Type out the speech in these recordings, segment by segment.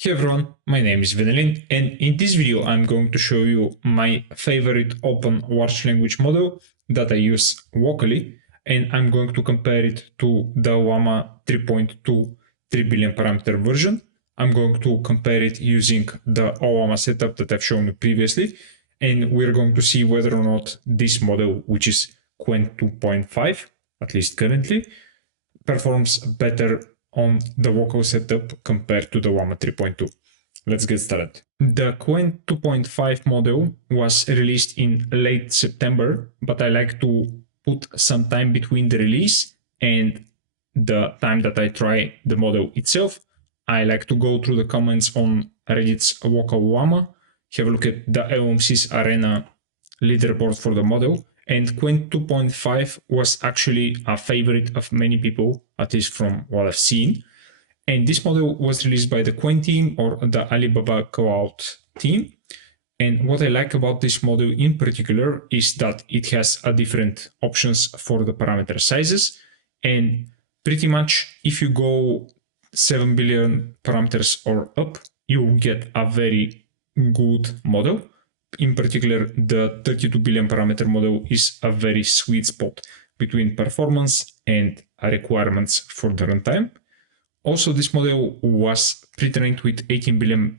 Hey everyone, my name is Venelin, and in this video I'm going to show you my favorite open large language model that I use locally, and I'm going to compare it to the Ollama 3.2 3 billion parameter version. I'm going to compare it using the Ollama setup that I've shown you previously, and we're going to see whether or not this model, which is Qwen 2.5, at least currently, performs better on the local setup compared to the Ollama 3.2. Let's get started. The Qwen 2.5 model was released in late September, but I like to put some time between the release and the time that I try the model itself. I like to go through the comments on Reddit's local Ollama, have a look at the LMC's Arena leaderboard for the model, and Qwen 2.5 was actually a favorite of many people, at least from what I've seen. And this model was released by the Qwen team or the Alibaba Cloud team. And what I like about this model in particular is that it has a different options for the parameter sizes. And pretty much if you go 7 billion parameters or up, you will get a very good model. In particular, the 32 billion parameter model is a very sweet spot between performance and requirements for the runtime. Also, this model was pre-trained with 18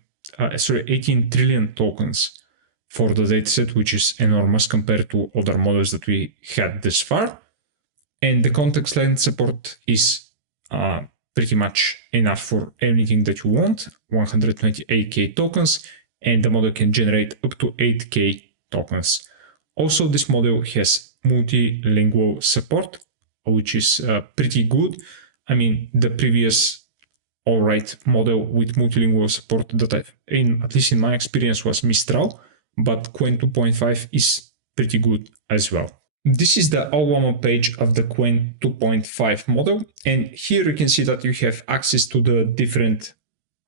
trillion tokens for the dataset, which is enormous compared to other models that we had this far. And the context length support is pretty much enough for anything that you want, 128k tokens, and the model can generate up to 8k tokens. Also, this model has multilingual support, which is pretty good. I mean, the previous alright model with multilingual support that I've, at least in my experience, was Mistral, but Qwen 2.5 is pretty good as well. This is the Ollama page of the Qwen 2.5 model, and here you can see that you have access to the different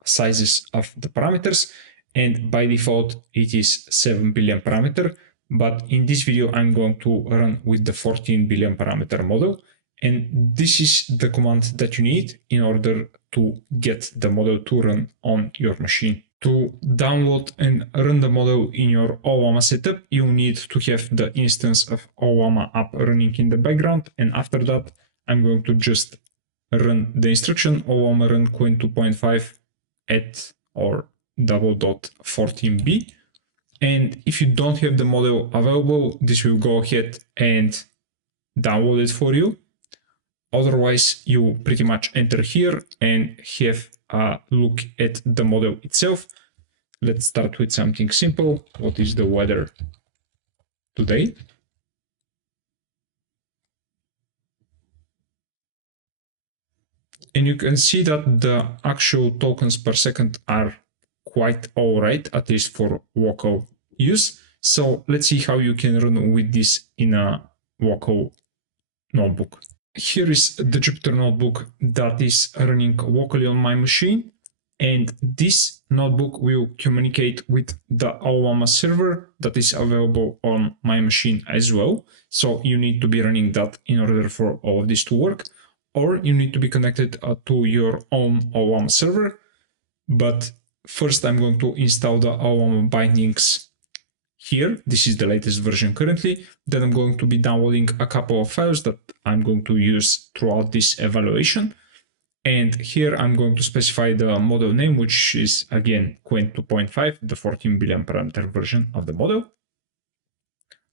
sizes of the parameters, and by default it is 7 billion parameter, but in this video I'm going to run with the 14 billion parameter model, and this is the command that you need in order to get the model to run on your machine. To download and run the model in your Ollama setup, you need to have the instance of Ollama app running in the background, and after that I'm going to just run the instruction Ollama run Qwen 2.5 at or $14b. And if you don't have the model available, this will go ahead and download it for you. Otherwise, you pretty much enter here and have a look at the model itself. Let's start with something simple. What is the weather today? And you can see that the actual tokens per second are quite alright, at least for local use. So let's see how you can run with this in a local notebook. Here is the Jupyter notebook that is running locally on my machine, and this notebook will communicate with the Ollama server that is available on my machine as well. So you need to be running that in order for all of this to work, or you need to be connected to your own Ollama server. But first I'm going to install the Ollama bindings here. This is the latest version currently. Then I'm going to be downloading a couple of files that I'm going to use throughout this evaluation. And here I'm going to specify the model name, which is again Qwen 2.5, the 14 billion parameter version of the model.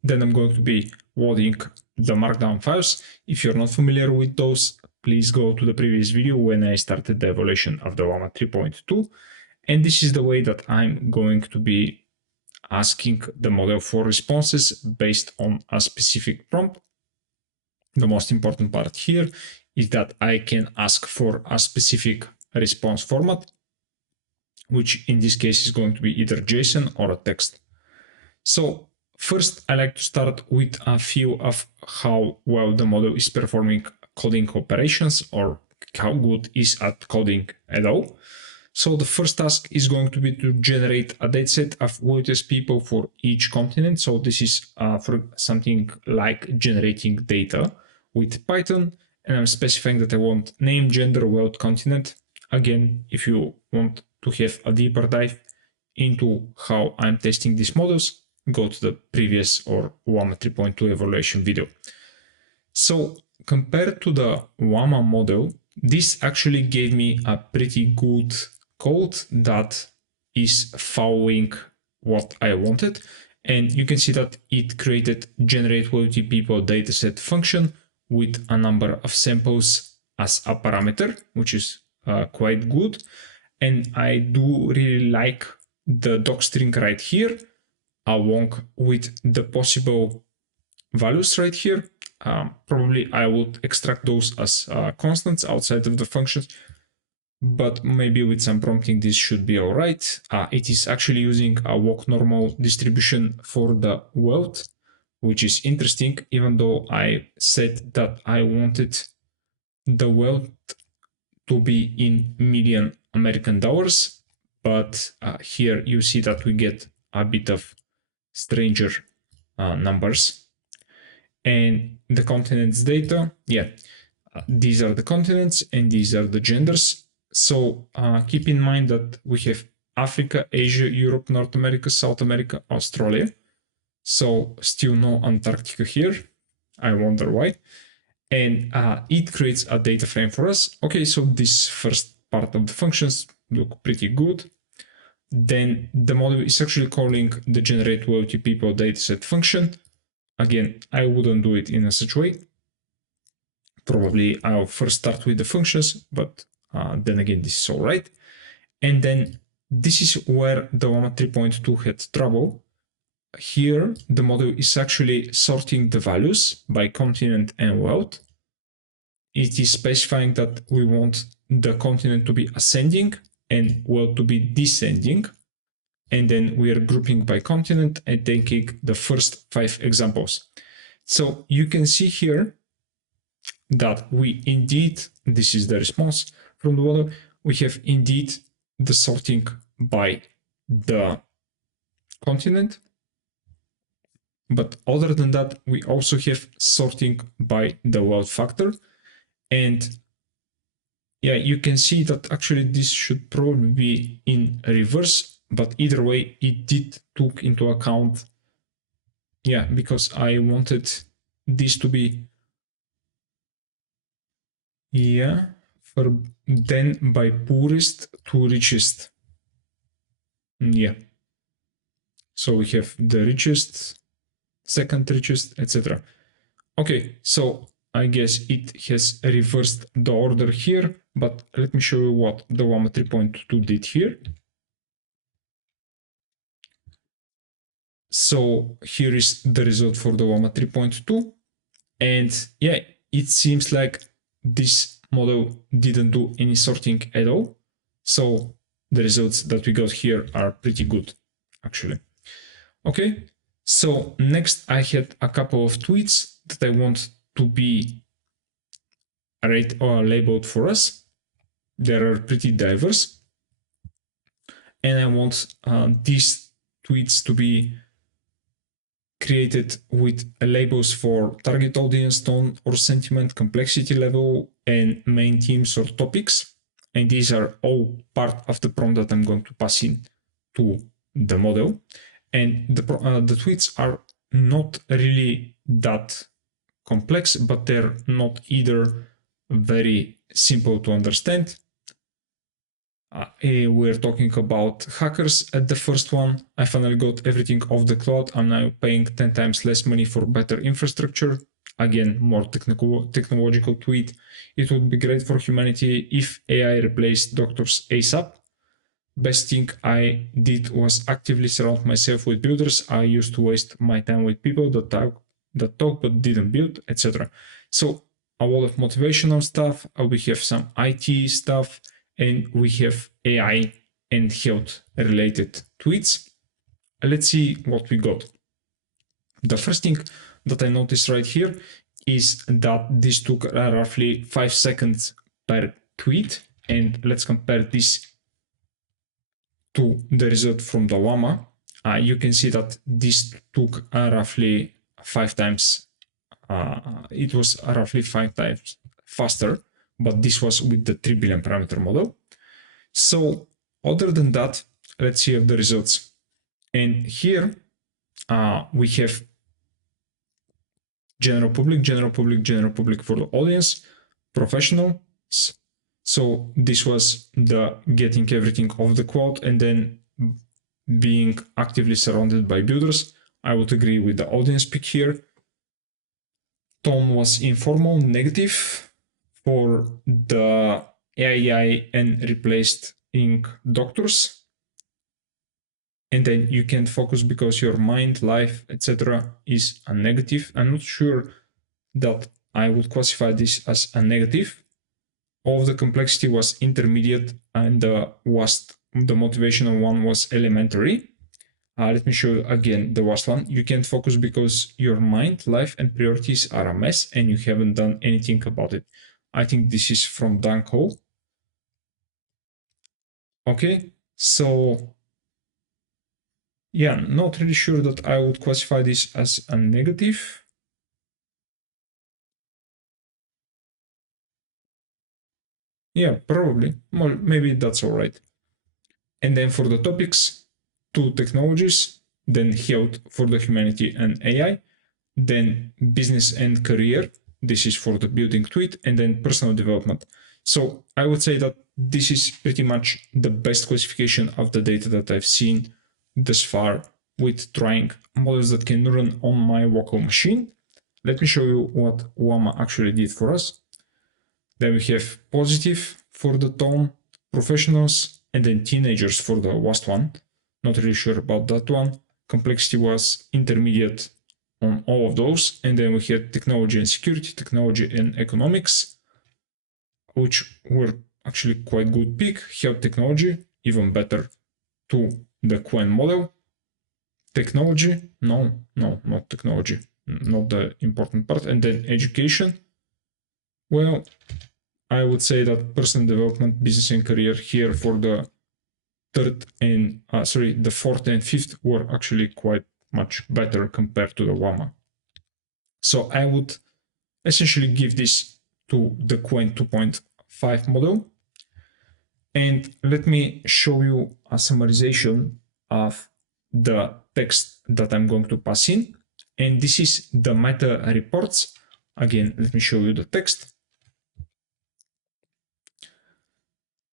Then I'm going to be loading the markdown files. If you're not familiar with those, please go to the previous video when I started the evaluation of the Ollama 3.2. And this is the way that I'm going to be asking the model for responses based on a specific prompt. The most important part here is that I can ask for a specific response format, which in this case is going to be either JSON or a text. So first, I like to start with a few of how well the model is performing coding operations, or how good is at coding at all. So the first task is going to be to generate a dataset of wealthiest people for each continent. So this is for something like generating data with Python, and I'm specifying that I want name, gender, wealth, continent. Again, if you want to have a deeper dive into how I'm testing these models, go to the previous or Ollama 3.2 evaluation video. So compared to the Ollama model, this actually gave me a pretty good code that is following what I wanted. And you can see that it created generate wealthy people dataset function with a number of samples as a parameter, which is quite good. And I do really like the docstring right here, along with the possible values right here. Probably I would extract those as constants outside of the functions, but maybe with some prompting this should be all right. It is actually using a walk normal distribution for the wealth, which is interesting, even though I said that I wanted the wealth to be in million American dollars, but here you see that we get a bit of stranger numbers. And the continents data, these are the continents and these are the genders. So keep in mind that we have Africa, Asia, Europe, North America, South America, Australia. So still no Antarctica here. I wonder why. And it creates a data frame for us. Okay, so this first part of the functions look pretty good. Then the model is actually calling the generate wealthy people dataset function. Again, I wouldn't do it in a such way. Probably I'll first start with the functions, but then again, this is all right. And then this is where the Ollama 3.2 had trouble. Here, the model is actually sorting the values by continent and wealth. It is specifying that we want the continent to be ascending and wealth to be descending. And then we are grouping by continent and taking the first 5 examples. So you can see here that we indeed, this is the response from the model, we have indeed the sorting by the continent. But other than that, we also have sorting by the wealth factor. And yeah, you can see that actually this should probably be in reverse, but either way, it did took into account, because I wanted this to be, for then by poorest to richest. So we have the richest, second richest, etc. Okay, so I guess it has reversed the order here, but let me show you what the Ollama 3.2 did here. So here is the result for the Ollama 3.2. And it seems like this model didn't do any sorting at all. So the results that we got here are pretty good, actually. Okay, so next I had a couple of tweets that I want to be rated or labeled for us. They are pretty diverse. And I want these tweets to be created with labels for target audience, tone or sentiment, complexity level, and main themes or topics. And these are all part of the prompt that I'm going to pass in to the model. And the tweets are not really that complex, but they're not either very simple to understand. We're talking about hackers at the first one. I finally got everything off the cloud. I'm now paying 10 times less money for better infrastructure. Again, more technological tweet. It would be great for humanity if AI replaced doctors ASAP. Best thing I did was actively surround myself with builders. I used to waste my time with people that talk but didn't build, etc. So a lot of motivational stuff. We have some IT stuff, and we have AI and health related tweets. Let's see what we got. The first thing that I noticed right here is that this took roughly 5 seconds per tweet. And let's compare this to the result from the Ollama. You can see that this took roughly 5 times. It was roughly 5 times faster, but this was with the 3 billion parameter model. So Other than that, let's see the results. And here we have general public, general public, general public for the audience, professionals. So this was the getting everything off the quote and then being actively surrounded by builders. I would agree with the audience pick here. Tone was informal, negative for the AI and replaced ink doctors. And then you can't focus because your mind, life, etc. is a negative. I'm not sure that I would classify this as a negative. All of the complexity was intermediate and the motivational one was elementary. Let me show you again the last one. You can't focus because your mind, life, and priorities are a mess and you haven't done anything about it. I think this is from Danko. Okay, so yeah, not really sure that I would classify this as a negative. Yeah, probably. Well, maybe that's all right. And then for the topics, 2 technologies, then health for the humanity and AI, then business and career. This is for the building tweet, and then personal development. So I would say that this is pretty much the best classification of the data that I've seen thus far with trying models that can run on my local machine. Let me show you what Ollama actually did for us. Then we have positive for the tone, professionals, and then teenagers for the last one. Not really sure about that one. Complexity was intermediate on all of those. And then we had technology and security, technology and economics, which were actually quite good pick. Health technology, even better to the Qwen model. Technology, no, not technology, not the important part. And then education, well, I would say that personal development, business and career here for the the fourth and fifth were actually quite much better compared to the Ollama. So I would essentially give this to the Qwen 2.5 model. And let me show you a summarization of the text that I'm going to pass in. And this is the meta reports. Again, let me show you the text.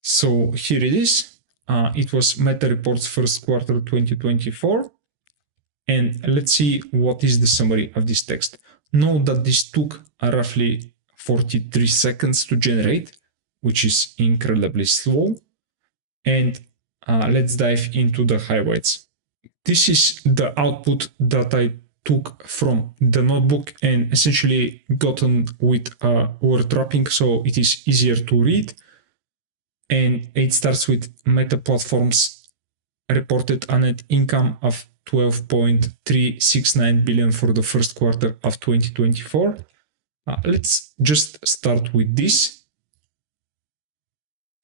So here it is. It was meta reports first quarter 2024. And let's see what is the summary of this text. Note that this took roughly 43 seconds to generate, which is incredibly slow. And let's dive into the highlights. This is the output that I took from the notebook and essentially gotten with word wrapping so it is easier to read. And it starts with Meta Platforms reported a net income of 12.369 billion for the first quarter of 2024. Let's just start with this.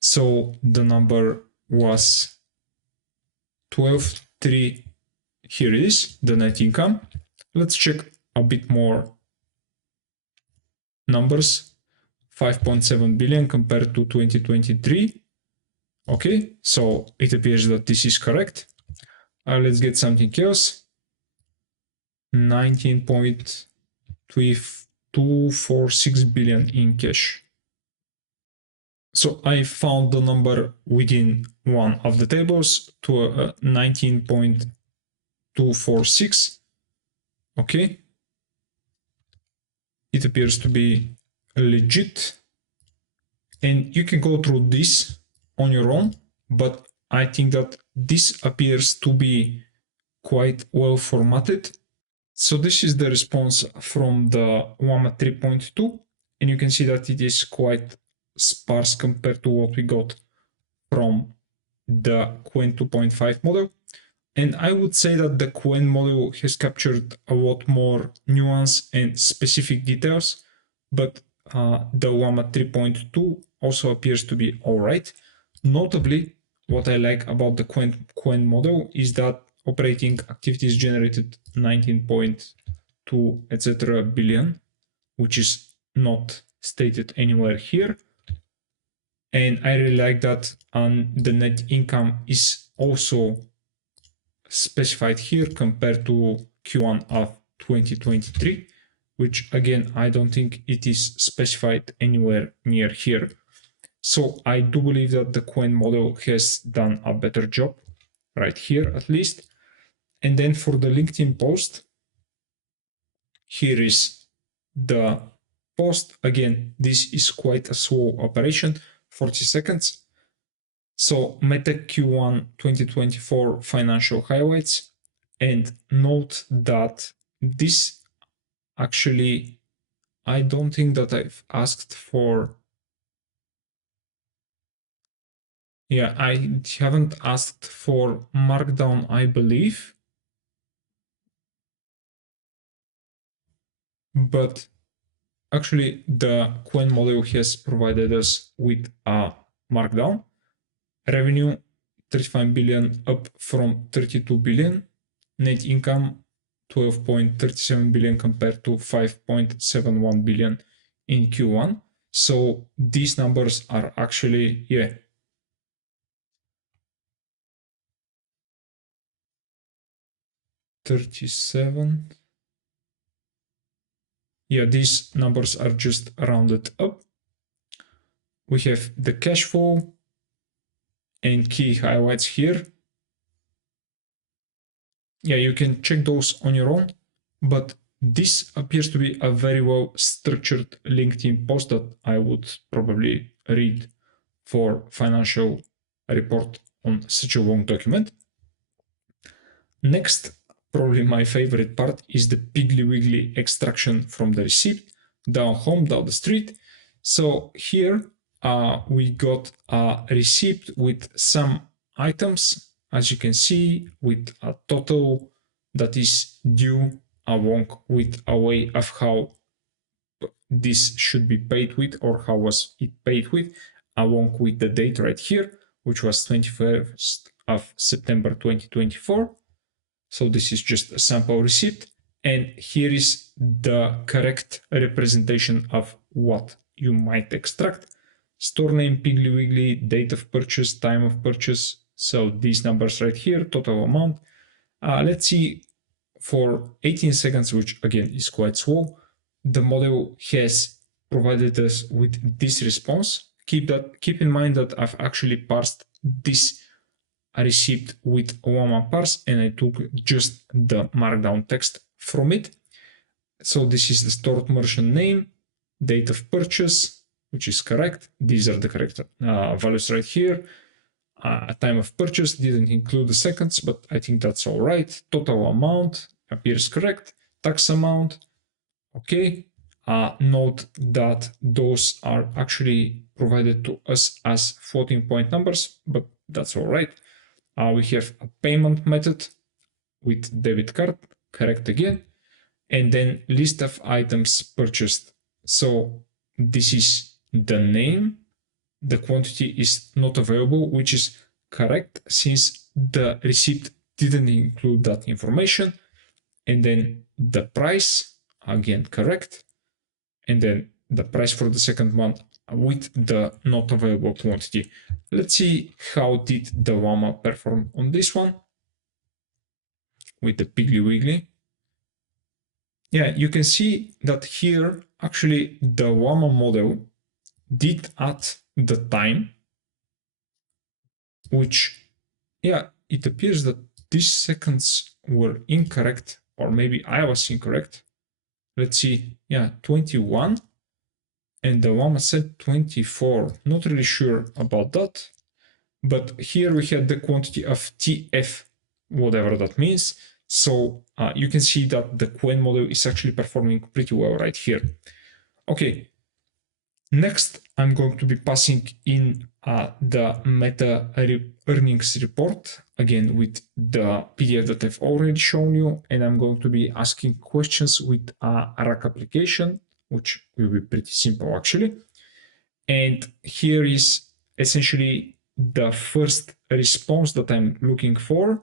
So the number was 12.3. Here it is, the net income. Let's check a bit more numbers. 5.7 billion compared to 2023. Okay, so it appears that this is correct. Let's get something else. 19.246 billion in cash. So I found the number within one of the tables to 19.246. Okay. It appears to be legit. And you can go through this on your own, but I think that this appears to be quite well formatted. So this is the response from the Ollama 3.2, and you can see that it is quite sparse compared to what we got from the Qwen 2.5 model. And I would say that the Qwen model has captured a lot more nuance and specific details, but the Ollama 3.2 also appears to be alright. Notably, what I like about the Qwen model is that operating activities generated 19.2 etc. billion, which is not stated anywhere here. And I really like that the net income is also specified here compared to Q1 of 2023, which again, I don't think it is specified anywhere near here. So I do believe that the Qwen model has done a better job right here at least. And then for the LinkedIn post, here is the post. Again, this is quite a slow operation, 40 seconds. So Meta Q1 2024 financial highlights, and note that this actually, I don't think that I've asked for, yeah, I haven't asked for markdown, I believe, but actually the Qwen model has provided us with a markdown. Revenue 35 billion up from 32 billion. Net income 12.37 billion compared to 5.71 billion in Q1. So these numbers are actually, yeah, 37. Yeah, these numbers are just rounded up. We have the cash flow and key highlights here. Yeah, you can check those on your own, but this appears to be a very well structured LinkedIn post that I would probably read for financial report on such a long document. Next, probably my favorite part is the Piggly Wiggly extraction from the receipt, down home, down the street. So here we got a receipt with some items, as you can see, with a total that is due along with a way of how this should be paid with or how was it paid with, along with the date right here, which was 21st of September 2024. So this is just a sample receipt. And here is the correct representation of what you might extract. Store name, Piggly Wiggly, date of purchase, time of purchase. So these numbers right here, total amount. Let's see for 18 seconds, which again is quite slow. The model has provided us with this response. Keep in mind that I've actually parsed this receipt with Ollama parse, and I took just the markdown text from it. So this is the stored merchant name, date of purchase, which is correct. These are the correct values right here. Time of purchase didn't include the seconds, but I think that's all right. Total amount appears correct. Tax amount, okay. Note that those are actually provided to us as floating point numbers, but that's all right. We have a payment method with debit card, correct again, and then list of items purchased. So this is the name. The quantity is not available, which is correct since the receipt didn't include that information. And then the price, again correct. And then the price for the second month with the not available quantity. Let's see how did the Llama perform on this one with the Piggly Wiggly. Yeah, you can see that here actually the Llama model did add the time, which, yeah, it appears that these seconds were incorrect, or maybe I was incorrect. Let's see, yeah, 21, and the Llama said 24. Not really sure about that, but here we had the quantity of TF, whatever that means. So you can see that the Qwen model is actually performing pretty well right here. Okay, next I'm going to be passing in the Meta earnings report, again with the PDF that I've already shown you, and I'm going to be asking questions with a RAC application, which will be pretty simple actually. And here is essentially the first response that I'm looking for.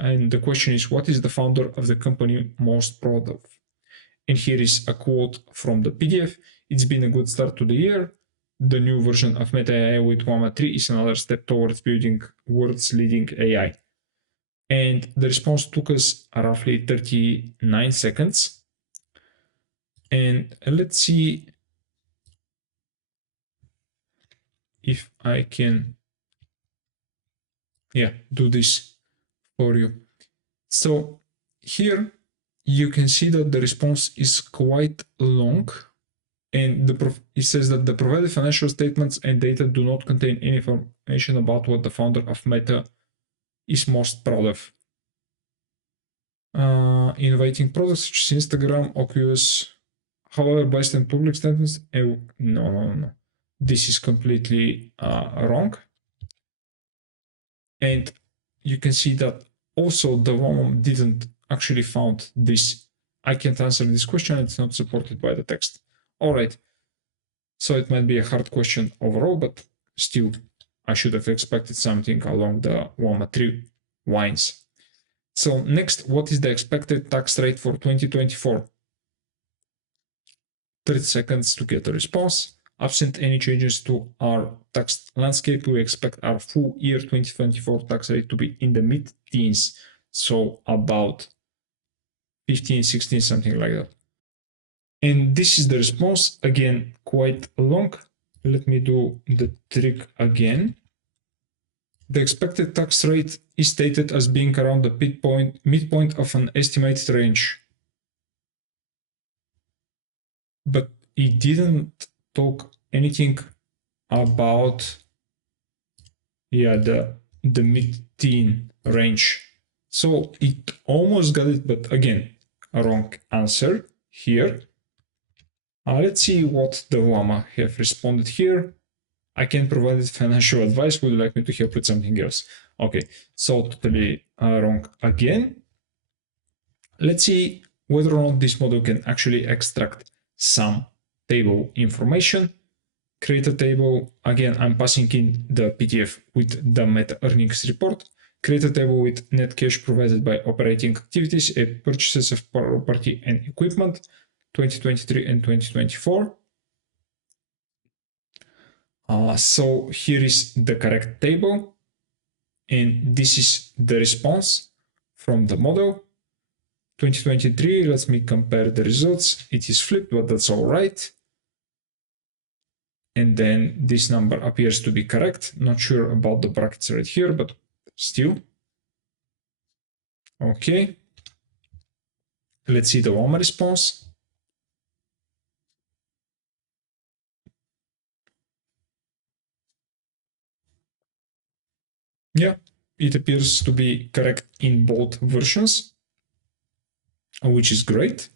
And the question is, what is the founder of the company most proud of? And here is a quote from the PDF. It's been a good start to the year. the new version of Meta AI with Ollama 3 is another step towards building world's leading AI. And the response took us roughly 39 seconds. And let's see if I can, do this for you. So here you can see that the response is quite long, and it says that the provided financial statements and data do not contain any information about what the founder of Meta is most proud of. Innovating products such as Instagram, Oculus, however, based on public statements, no. This is completely wrong. And you can see that also the Ollama didn't actually found this. I can't answer this question, it's not supported by the text. All right. So it might be a hard question overall, but still, I should have expected something along the Ollama 3 lines. So next, what is the expected tax rate for 2024? 30 seconds to get a response. Absent any changes to our tax landscape, we expect our full year 2024 tax rate to be in the mid-teens, so about 15, 16, something like that. And this is the response, again, quite long. Let me do the trick again. The expected tax rate is stated as being around the midpoint of an estimated range. But it didn't talk anything about the mid-teen range. So it almost got it, but again, a wrong answer here. Let's see what the Ollama have responded here. I can provide financial advice. Would you like me to help with something else? Okay, so totally wrong again. Let's see whether or not this model can actually extract some table information. Create a table. Again, I'm passing in the PDF with the Meta earnings report. Create a table with net cash provided by operating activities and purchases of property and equipment, 2023 and 2024. So here is the correct table, and this is the response from the model. 2023, let me compare the results. It is flipped, but that's all right. And then this number appears to be correct. Not sure about the brackets right here, but still. Okay. Let's see the Ollama response. Yeah, it appears to be correct in both versions, which is great.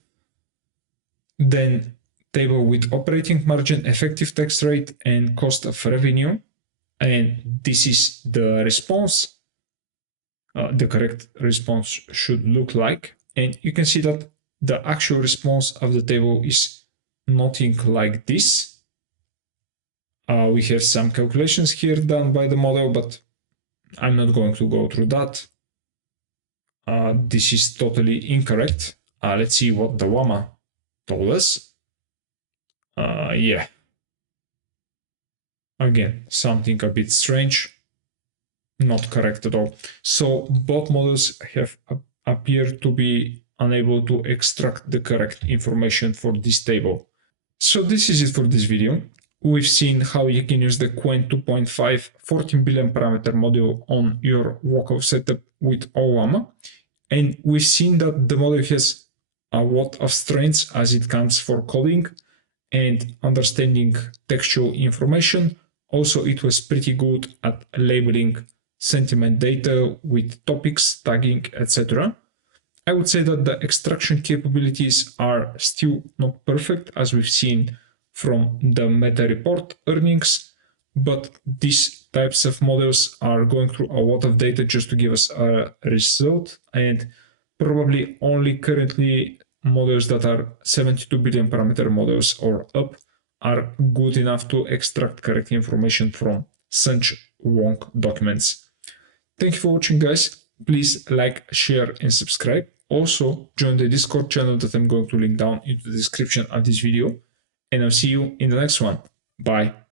Then table with operating margin, effective tax rate, and cost of revenue. And this is the response. The correct response should look like. And you can see that the actual response of the table is nothing like this. We have some calculations here done by the model, but I'm not going to go through that. This is totally incorrect. Let's see what the Ollama told us. Again, something a bit strange. Not correct at all. So both models have appeared to be unable to extract the correct information for this table. So this is it for this video. We've seen how you can use the Qwen 2.5 14 billion parameter model on your workout setup with Ollama. And we've seen that the model has a lot of strengths as it comes for coding and understanding textual information. Also, it was pretty good at labeling sentiment data with topics, tagging, etc. I would say that the extraction capabilities are still not perfect, as we've seen from the Meta report earnings, but these types of models are going through a lot of data just to give us a result, and probably only currently models that are 72 billion parameter models or up are good enough to extract correct information from such long documents. Thank you for watching, guys. Please like, share, and subscribe. Also, join the Discord channel that I'm going to link down in the description of this video. And I'll see you in the next one. Bye.